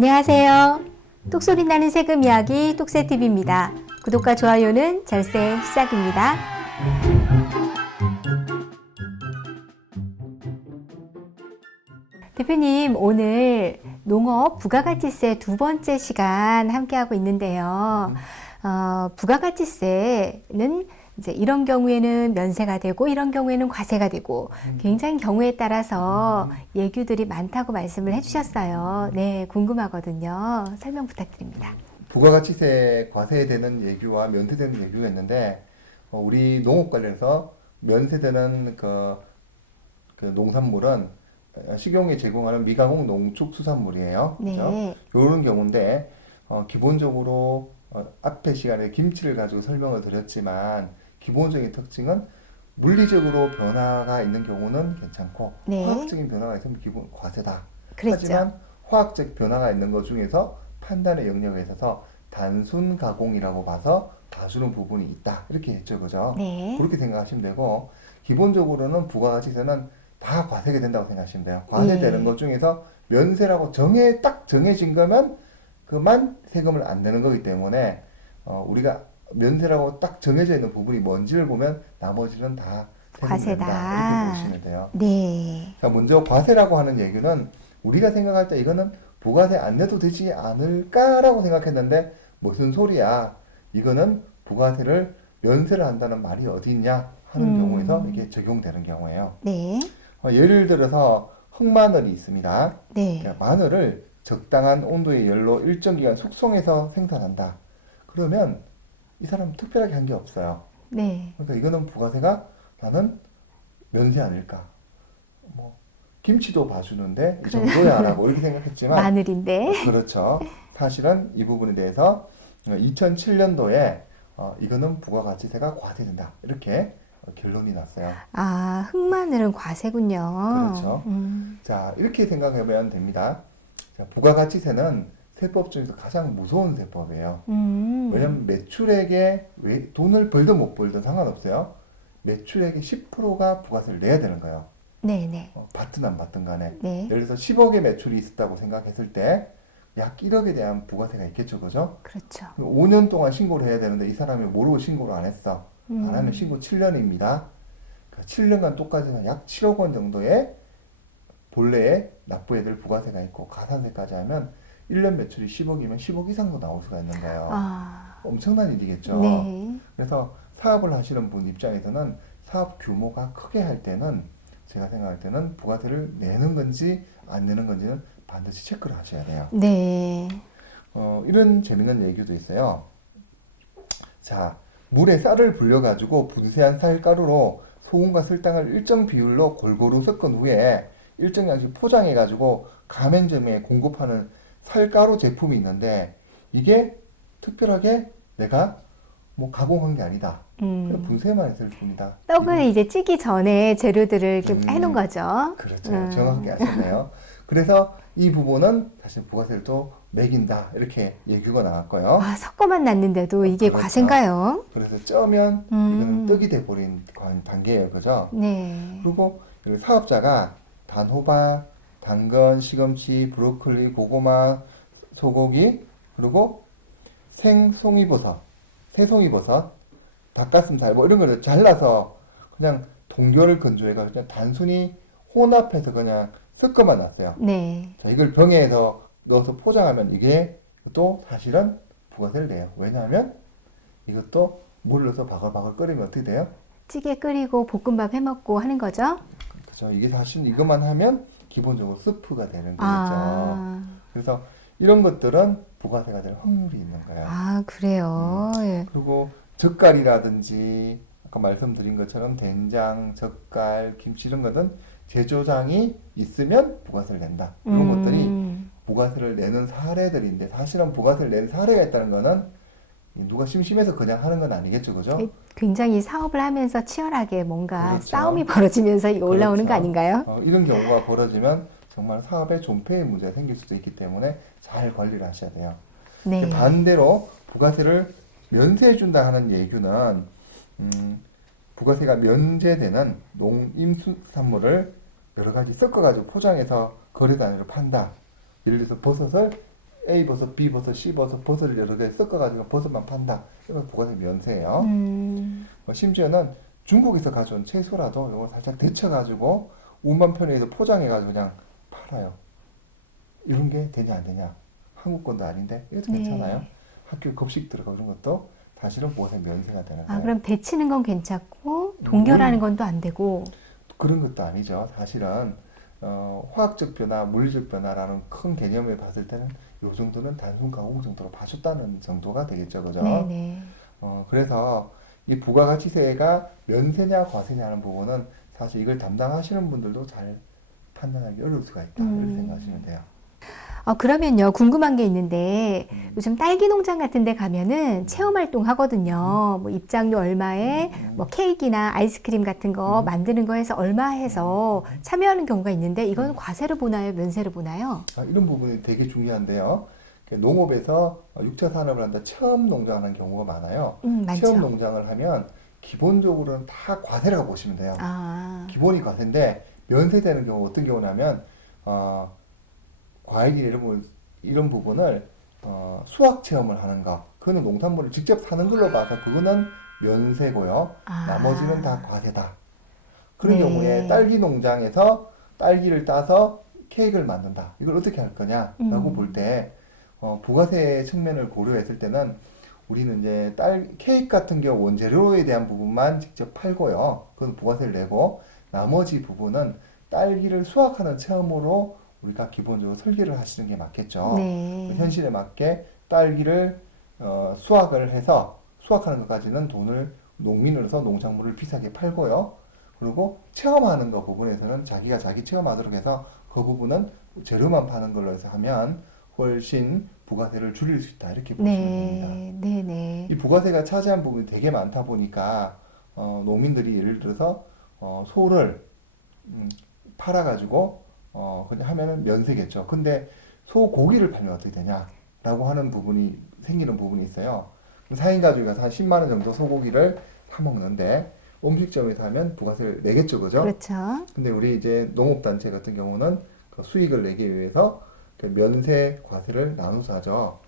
안녕하세요. 똑소리 나는 세금 이야기 똑새TV입니다. 구독과 좋아요는 절세 시작입니다. 대표님, 오늘 농업 부가가치세 두 번째 시간 함께하고 있는데요. 부가가치세는 이제 이런 경우에는 면세가 되고 이런 경우에는 과세가 되고 굉장히 경우에 따라서 예규들이 많다고 말씀을 해주셨어요. 네, 궁금하거든요. 설명 부탁드립니다. 부가가치세 과세되는 예규와 면세되는 예규가 있는데 우리 농업 관련해서 면세되는 그 농산물은 식용에 제공하는 미가공 농축수산물이에요. 네. 그죠? 이런 경우인데 기본적으로 앞에 시간에 김치를 가지고 설명을 드렸지만 기본적인 특징은 물리적으로 변화가 있는 경우는 괜찮고 네. 화학적인 변화가 있으면 기본 과세다. 그랬죠. 하지만 화학적 변화가 있는 것 중에서 판단의 영역에 있어서 단순 가공이라고 봐서 봐주는 부분이 있다. 이렇게 했죠. 그죠? 네. 그렇게 생각하시면 되고 기본적으로는 부가가치세는 다 과세가 된다고 생각하시면 돼요. 과세되는 예. 것 중에서 면세라고 딱 정해진 거면 그만 세금을 안 내는 거기 때문에 우리가 면세라고 딱 정해져 있는 부분이 뭔지를 보면 나머지는 다 세금이 된다. 과세다. 이렇게 보시면 돼요. 네. 자, 먼저 과세라고 하는 얘기는 우리가 생각할 때 이거는 부가세 안 내도 되지 않을까라고 생각했는데 무슨 소리야? 이거는 부가세를 면세를 한다는 말이 어디 있냐 하는 경우에서 이게 적용되는 경우예요. 네. 예를 들어서 흑마늘이 있습니다. 네. 그러니까 마늘을 적당한 온도의 열로 일정 기간 숙성해서 생산한다. 그러면 이 사람 특별하게 한 게 없어요. 네. 그러니까 이거는 부가세가 나는 면세 아닐까. 뭐 김치도 봐주는데 이 정도야라고 이렇게 생각했지만 마늘인데. 그렇죠. 사실은 이 부분에 대해서 2007년도에 이거는 부가가치세가 과세된다. 이렇게 결론이 났어요. 아, 흑마늘은 과세군요. 그렇죠. 자, 이렇게 생각하면 됩니다. 자, 부가가치세는 세법 중에서 가장 무서운 세법이에요. 왜냐면 매출액에 돈을 벌든 못 벌든 상관없어요. 매출액의 10%가 부가세를 내야 되는 거예요. 네네. 받든 안 받든 간에. 네. 예를 들어서 10억의 매출이 있었다고 생각했을 때 약 1억에 대한 부가세가 있겠죠. 그죠? 그렇죠. 5년 동안 신고를 해야 되는데 이 사람이 모르고 신고를 안 했어. 안 하면 신고 7년입니다. 7년간 똑같이 약 7억 원 정도의 본래의 납부해야 될 부가세가 있고 가산세까지 하면 1년 매출이 10억이면 10억 이상도 나올 수가 있는 거예요. 아, 엄청난 일이겠죠. 네. 그래서 사업을 하시는 분 입장에서는 사업 규모가 크게 할 때는 제가 생각할 때는 부가세를 내는 건지 안 내는 건지는 반드시 체크를 하셔야 돼요. 네. 이런 재밌는 얘기도 있어요. 자, 물에 쌀을 불려가지고 분쇄한 쌀가루로 소금과 설탕을 일정 비율로 골고루 섞은 후에 일정 양씩 포장해가지고 가맹점에 공급하는 쌀가루 제품이 있는데 이게 특별하게 내가 뭐 가공한 게 아니다. 그냥 분쇄만 했을 뿐이다. 떡을 이제 찌기 전에 재료들을 이렇게 해놓은 거죠. 그렇죠. 정확하게 아셨네요. 그래서 이 부분은 사실 부가세를 또 매긴다. 이렇게 예규가 나왔고요. 아, 섞어만 놨는데도 이게 그렇죠. 과세인가요? 그래서 쩌면 이거는 떡이 돼버린 단계예요. 그죠? 네. 그리고 여기 사업자가 단호박, 당근, 시금치, 브로콜리, 고구마, 소고기, 그리고 생송이버섯, 새송이버섯, 닭가슴살 뭐 이런 거를 잘라서 그냥 동결을 건조해서 그냥 단순히 혼합해서 그냥 섞어만 놨어요. 네. 자, 이걸 병에 넣어서 포장하면 이게 또 사실은 부가세를 내요. 왜냐하면 이것도 물 넣어서 바글바글 끓이면 어떻게 돼요? 찌개 끓이고 볶음밥 해먹고 하는 거죠? 그렇죠. 이게 사실 이것만 하면 기본적으로 스프가 되는 거겠죠. 아, 그래서 이런 것들은 부가세가 될 확률이 있는 거예요. 아, 그래요. 예. 그리고 젓갈이라든지 아까 말씀드린 것처럼 된장, 젓갈, 김치 이런 것은 제조장이 있으면 부가세를 낸다. 이런 것들이 부가세를 내는 사례들인데 사실은 부가세를 내는 사례가 있다는 거는 누가 심심해서 그냥 하는 건 아니겠죠. 그죠? 굉장히 사업을 하면서 치열하게 뭔가 그렇죠. 싸움이 벌어지면서 이거 올라오는 거 그렇죠. 아닌가요? 이런 경우가 벌어지면 정말 사업에 존폐의 문제가 생길 수도 있기 때문에 잘 관리를 하셔야 돼요. 네. 반대로 부가세를 면세해준다 하는 예규는 부가세가 면제되는 농임수산물을 여러 가지 섞어가지고 포장해서 거래 단위로 판다. 예를 들어서 버섯을 A 버섯, B 버섯, C 버섯, 버섯을 여러 개 섞어가지고 버섯만 판다. 이건 부가세 면세예요. 심지어는 중국에서 가져온 채소라도 이걸 살짝 데쳐가지고 운반편에서 포장해가지고 그냥 팔아요. 이런 게 되냐 안 되냐? 한국 건도 아닌데 이것도 네. 괜찮아요. 학교 급식 들어가고 이런 것도 사실은 부가세 면세가 되는 거예요. 그럼 데치는 건 괜찮고 동결하는 건 또 안 되고. 그런 것도 아니죠. 사실은 화학적 변화, 물리적 변화라는 큰 개념을 봤을 때는 이 정도는 단순 가공 정도로 봐줬다는 정도가 되겠죠, 그죠? 네네. 그래서 이 부가가치세가 면세냐 과세냐 하는 부분은 사실 이걸 담당하시는 분들도 잘 판단하기 어려울 수가 있다 이렇게 생각하시면 돼요. 그러면요, 궁금한 게 있는데, 요즘 딸기 농장 같은 데 가면은 체험 활동 하거든요. 뭐 입장료 얼마에, 뭐 케이크나 아이스크림 같은 거 만드는 거 해서 얼마 해서 참여하는 경우가 있는데, 이건 과세로 보나요? 면세로 보나요? 이런 부분이 되게 중요한데요. 농업에서 6차 산업을 한다 체험 농장을 하는 경우가 많아요. 많죠. 체험 농장을 하면 기본적으로는 다 과세라고 보시면 돼요. 기본이 과세인데 면세되는 경우 어떤 경우냐면 과일이나 이런 부분을 수확 체험을 하는 거 그거는 농산물을 직접 사는 걸로 봐서 그거는 면세고요. 나머지는 다 과세다. 그런 네. 경우에 딸기 농장에서 딸기를 따서 케이크를 만든다. 이걸 어떻게 할 거냐라고 볼 때 부가세 측면을 고려했을 때는 우리는 이제 케이크 같은 경우 원재료에 대한 부분만 직접 팔고요. 그건 부가세를 내고 나머지 부분은 딸기를 수확하는 체험으로 우리가 기본적으로 설계를 하시는 게 맞겠죠. 네. 현실에 맞게 딸기를 수확을 해서 수확하는 것까지는 돈을 농민으로서 농작물을 비싸게 팔고요. 그리고 체험하는 거 부분에서는 자기가 자기 체험하도록 해서 그 부분은 재료만 파는 걸로 해서 하면 훨씬 부가세를 줄일 수 있다 이렇게 보시면 됩니다. 네네. 이 부가세가 차지한 부분이 되게 많다 보니까 농민들이 예를 들어서 소를 팔아가지고 그냥 하면은 면세겠죠. 근데 소고기를 팔면 어떻게 되냐라고 하는 부분이 생기는 부분이 있어요. 4인 가족이 가서 한 10만 원 정도 소고기를 사 먹는데 음식점에서 하면 부가세를 내겠죠, 그죠? 그렇죠. 근데 우리 이제 농업단체 같은 경우는 그 수익을 내기 위해서 그 면세 과세를 나눠서 하죠.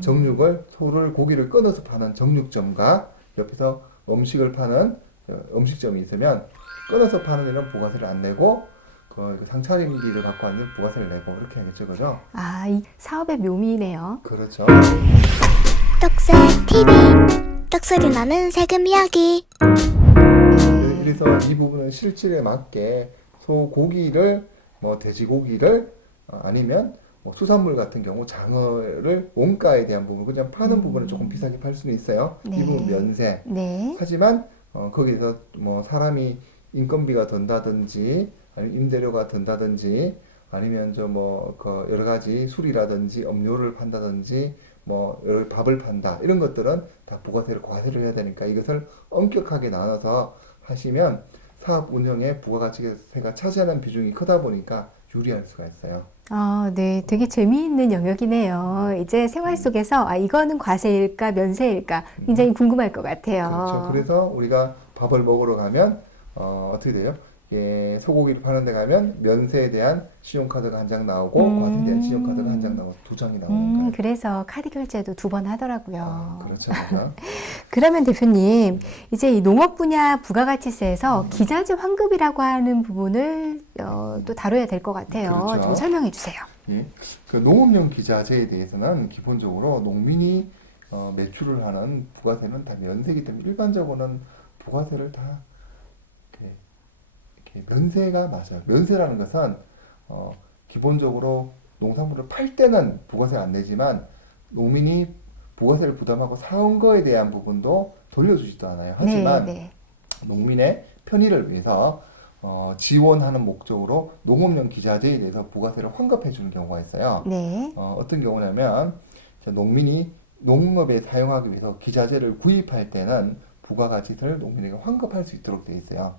정육을 소를 고기를 끊어서 파는 정육점과 옆에서 음식을 파는 음식점이 있으면 끊어서 파는 데는 부가세를 안 내고 그 상차림비를 갖고 왔는 부가세를 내고 이렇게 하겠죠, 그죠? 이 사업의 묘미네요. 그렇죠. 떡새 TV 떡소리 나는 세금 이야기. 그래서 이 부분은 실질에 맞게 소고기를 뭐 돼지고기를 아니면 뭐 수산물 같은 경우 장어를 원가에 대한 부분 그냥 파는 부분을 조금 비싸게 팔 수는 있어요. 네. 이 부분 면세. 네. 하지만 거기서 뭐 사람이 인건비가 든다든지 아니면 임대료가 든다든지 아니면 좀 뭐 그 여러 가지 술이라든지 음료를 판다든지 뭐 여러 밥을 판다 이런 것들은 다 부가세를 과세를 해야 되니까 이것을 엄격하게 나눠서 하시면 사업 운영에 부가가치세가 차지하는 비중이 크다 보니까 유리할 수가 있어요. 네. 되게 재미있는 영역이네요. 이제 생활 속에서 이거는 과세일까 면세일까 굉장히 궁금할 것 같아요. 그렇죠. 그래서 우리가 밥을 먹으러 가면 어떻게 돼요? 예, 소고기를 파는 데 가면 면세에 대한 신용카드가 한 장 나오고 과세에 대한 신용카드가 한 장 나오고 두 장이 나오는 거예요. 그래서 카드 결제도 2번 하더라고요. 그렇죠. 그렇죠. 그러면 대표님, 이제 이 농업 분야 부가가치세에서 기자재 환급이라고 하는 부분을 또 다뤄야 될 것 같아요. 그렇죠. 좀 설명해 주세요. 예. 그 농업용 기자재에 대해서는 기본적으로 농민이 매출을 하는 부가세는 다 면세이기 때문에 일반적으로는 부가세를 다 이렇게 면세가 맞아요. 면세라는 것은 기본적으로 농산물을 팔 때는 부가세 안 내지만 농민이 부가세를 부담하고 사온 거에 대한 부분도 돌려주지도 않아요. 하지만 네. 농민의 편의를 위해서 지원하는 목적으로 농업용 기자재에 대해서 부가세를 환급해 주는 경우가 있어요. 네. 어떤 경우냐면 농민이 농업에 사용하기 위해서 기자재를 구입할 때는 부가가치세를 농민에게 환급할 수 있도록 되어 있어요.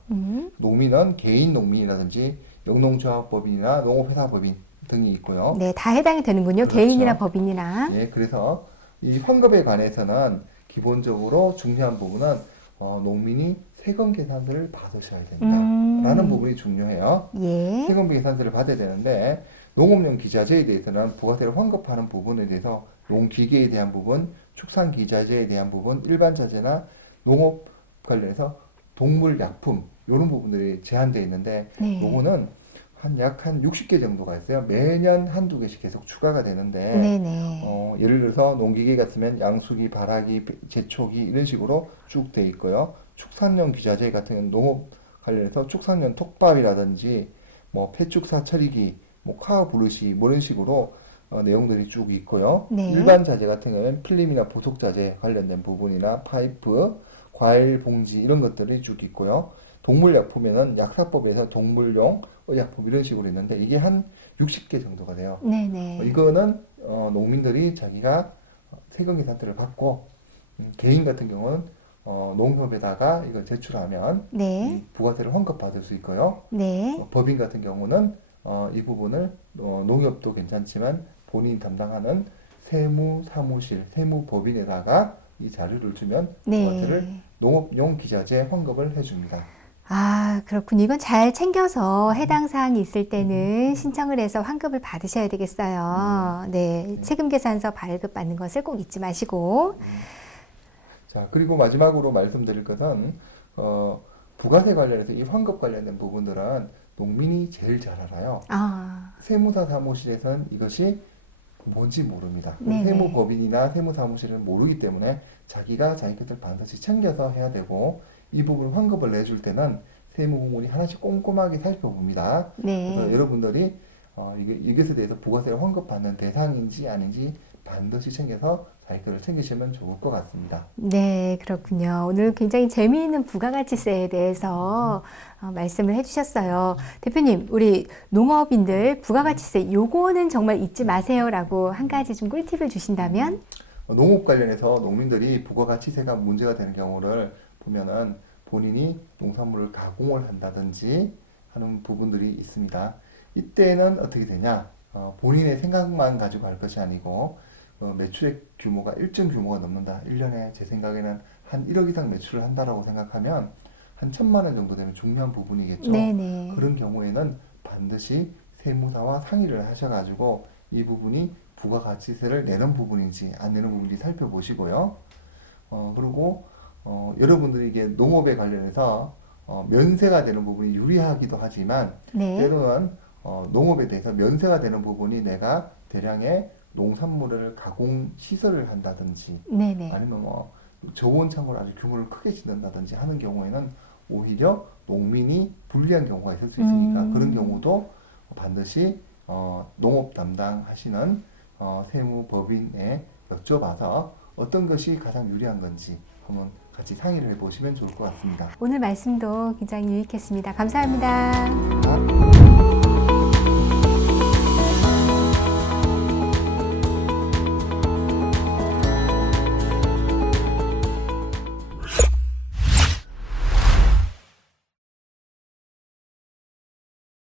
농민은 개인 농민이라든지 영농조합법인이나 농업회사법인 등이 있고요. 네, 다 해당이 되는군요. 그렇죠. 개인이나 법인이나. 예, 그래서 이 환급에 관해서는 기본적으로 중요한 부분은 농민이 세금 계산서를 받으셔야 된다. 라는 부분이 중요해요. 예. 세금비 계산서를 받아야 되는데 농업용 기자재에 대해서는 부가세를 환급하는 부분에 대해서 농기계에 대한 부분, 축산기자재에 대한 부분, 일반 자재나 농업 관련해서 동물약품 이런 부분들이 제한되어 있는데 네. 요거는 약 한 60개 정도가 있어요. 매년 한두 개씩 계속 추가가 되는데 네네. 예를 들어서 농기계 같으면 양수기, 발화기, 제초기 이런 식으로 쭉 돼 있고요. 축산용 기자재 같은 경우는 농업 관련해서 축산용 톱밥이라든지 뭐 폐축사 처리기, 뭐 카우 브루시 뭐 이런 식으로 내용들이 쭉 있고요. 네. 일반 자재 같은 경우는 필름이나 보석 자재 관련된 부분이나 파이프, 과일 봉지 이런 것들이 쭉 있고요. 동물약품에는 약사법에서 동물용 의약품 이런 식으로 있는데 이게 한 60개 정도가 돼요. 네네. 이거는 농민들이 자기가 세금 계산서를 받고 개인 같은 경우는 농협에다가 이걸 제출하면 네. 이 부가세를 환급받을 수 있고요. 네. 법인 같은 경우는 이 부분을 농협도 괜찮지만 본인이 담당하는 세무사무실, 세무법인에다가 이 자료를 주면 부가세를 네. 농업용 기자재 환급을 해줍니다. 아, 그렇군요. 이건 잘 챙겨서 해당 사항이 있을 때는 신청을 해서 환급을 받으셔야 되겠어요. 네. 세금 계산서 발급받는 것을 꼭 잊지 마시고. 자, 그리고 마지막으로 말씀드릴 것은 부가세 관련해서 이 환급 관련된 부분들은 농민이 제일 잘 알아요. 아, 세무사 사무실에서는 이것이 뭔지 모릅니다. 네네. 세무법인이나 세무사무실은 모르기 때문에 자기가 자기 것을 반드시 챙겨서 해야 되고 이 부분 환급을 내줄 때는 세무공무원이 하나씩 꼼꼼하게 살펴봅니다. 네. 그래서 여러분들이 이것에 대해서 부가세를 환급받는 대상인지 아닌지 반드시 챙겨서 자기 것을 챙기시면 좋을 것 같습니다. 네, 그렇군요. 오늘 굉장히 재미있는 부가가치세에 대해서 말씀을 해주셨어요. 대표님, 우리 농업인들 부가가치세 요거는 정말 잊지 마세요라고 한 가지 좀 꿀팁을 주신다면? 농업 관련해서 농민들이 부가가치세가 문제가 되는 경우를 보면은 본인이 농산물을 가공을 한다든지 하는 부분들이 있습니다. 이때는 어떻게 되냐? 본인의 생각만 가지고 할 것이 아니고 매출액 규모가 일정 규모가 넘는다. 1년에 제 생각에는 한 1억 이상 매출을 한다라고 생각하면 한 1,000만 원 정도 되면 중요한 부분이겠죠. 네네. 그런 경우에는 반드시 세무사와 상의를 하셔가지고 이 부분이 부가가치세를 내는 부분인지 안 내는 부분인지 살펴보시고요. 그리고 여러분들이 이게 농업에 관련해서 면세가 되는 부분이 유리하기도 하지만 네. 때로는 농업에 대해서 면세가 되는 부분이 내가 대량의 농산물을 가공 시설을 한다든지 네네. 아니면 뭐 저온창고를 아주 규모를 크게 짓는다든지 하는 경우에는 오히려 농민이 불리한 경우가 있을 수 있으니까 그런 경우도 반드시 농업 담당하시는 세무법인에 여쭤봐서 어떤 것이 가장 유리한 건지 한번 같이 상의를 해보시면 좋을 것 같습니다. 오늘 말씀도 굉장히 유익했습니다. 감사합니다. 자,